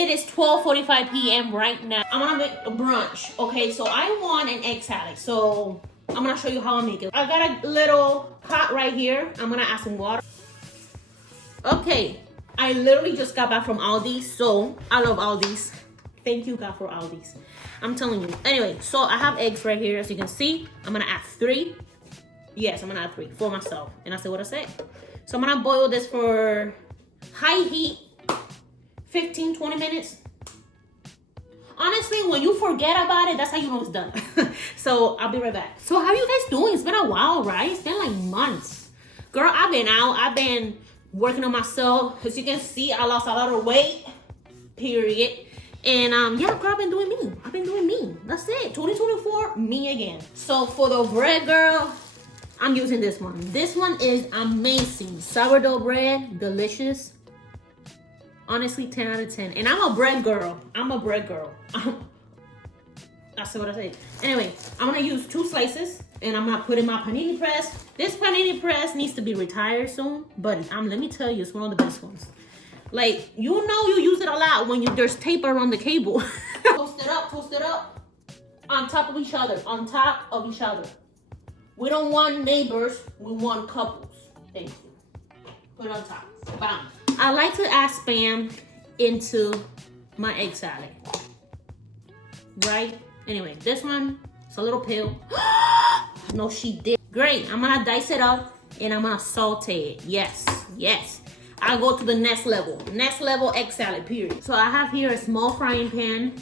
It is 12:45 p.m. right now. I'm gonna make a brunch, okay? So I want an egg salad. So I'm gonna show you how I make it. I got a little pot right here. I'm gonna add some water. Okay, I literally just got back from Aldi's, so I love Aldi's. Thank you, God, for Aldi's. I'm telling you. Anyway, so I have eggs right here, as you can see. I'm gonna add 3. Yes, I'm gonna add 3 for myself. And I said what I said. So I'm gonna boil this for high heat, 15-20 minutes. Honestly, when you forget about it, that's how you know it's done. So I'll be right back. So how are you guys doing? It's been a while, right? It's been like months. Girl, I've been out. I've been working on myself. As you can see, I lost a lot of weight, period. And yeah, girl, I've been doing me. I've been doing me. That's it. 2024, me again. So for the bread, girl, I'm using this one. This one is amazing. Sourdough bread, delicious. Honestly, 10 out of 10. And I'm a bread girl. I'm a bread girl. I said what I said. Anyway, I'm gonna use 2 slices and I'm gonna put in my panini press. This panini press needs to be retired soon, but let me tell you, it's one of the best ones. Like, you know you use it a lot when there's tape around the cable. Toast it up. On top of each other, on top of each other. We don't want neighbors, we want couples. Thank you. Put it on top, bam. I like to add Spam into my egg salad, right? Anyway, this one, it's a little pill. No, she did. Great, I'm gonna dice it up and I'm gonna saute it. Yes. I'll go to the next level. Next level egg salad, period. So I have here a small frying pan.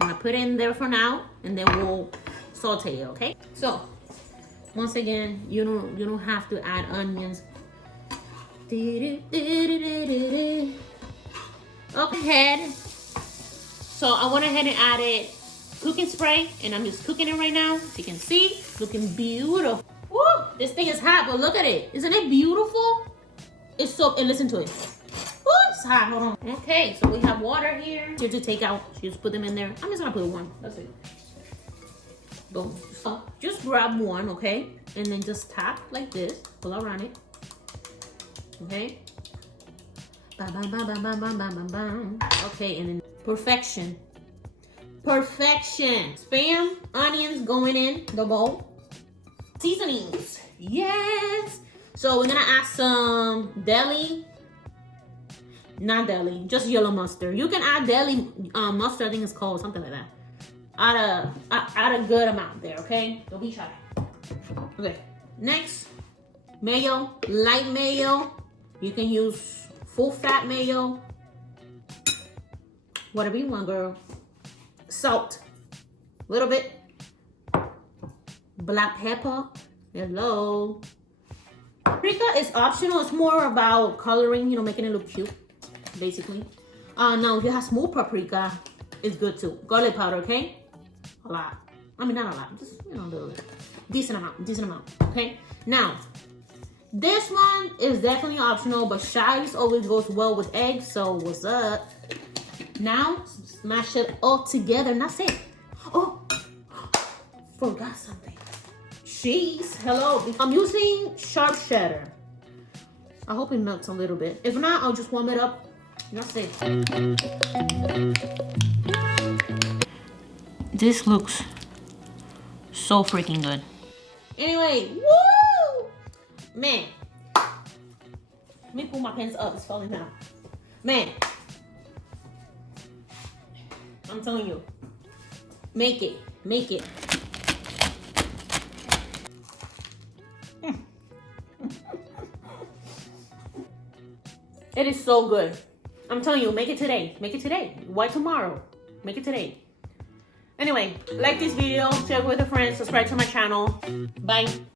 I'm gonna put it in there for now and then we'll saute it, okay? So, once again, you don't have to add onions. Okay. So I went ahead and added cooking spray and I'm just cooking it right now. As you can see, looking beautiful. Woo! This thing is hot, but look at it. Isn't it beautiful? It's so, and listen to it. Woo, it's hot, hold on. Okay, so we have water here. Here to take out, just put them in there. I'm just gonna put 1, that's it. Boom. So just grab 1, okay? And then just tap like this, pull around it. Okay. Bam, bam, bam, bam, bam, bam, bam, bam. Okay, and then perfection. Spam, onions going in the bowl. Seasonings. Yes. So we're gonna add some just yellow mustard. You can add deli mustard, I think it's called something like that. Add a good amount there, okay? Don't be shy. Okay. Next, mayo, light mayo. You can use full fat mayo. Whatever you want, girl. Salt, a little bit. Black pepper. Hello. Paprika is optional. It's more about coloring, making it look cute, basically. Now, if you have small paprika, it's good too. Garlic powder, okay? A lot. I mean, not a lot. Just, a little bit. Decent amount, okay? Now, this one is definitely optional, but chives always goes well with eggs, so what's up? Now, smash it all together, and that's it. Oh, forgot something. Cheese, hello. I'm using sharp cheddar. I hope it melts a little bit. If not, I'll just warm it up. That's it. This looks so freaking good. Anyway, woo! Man. Let me pull my pants up. It's falling down. Man. I'm telling you. Make it. It is so good. I'm telling you, make it today. Why tomorrow? Make it today. Anyway, like this video, share it with a friend, subscribe to my channel. Bye.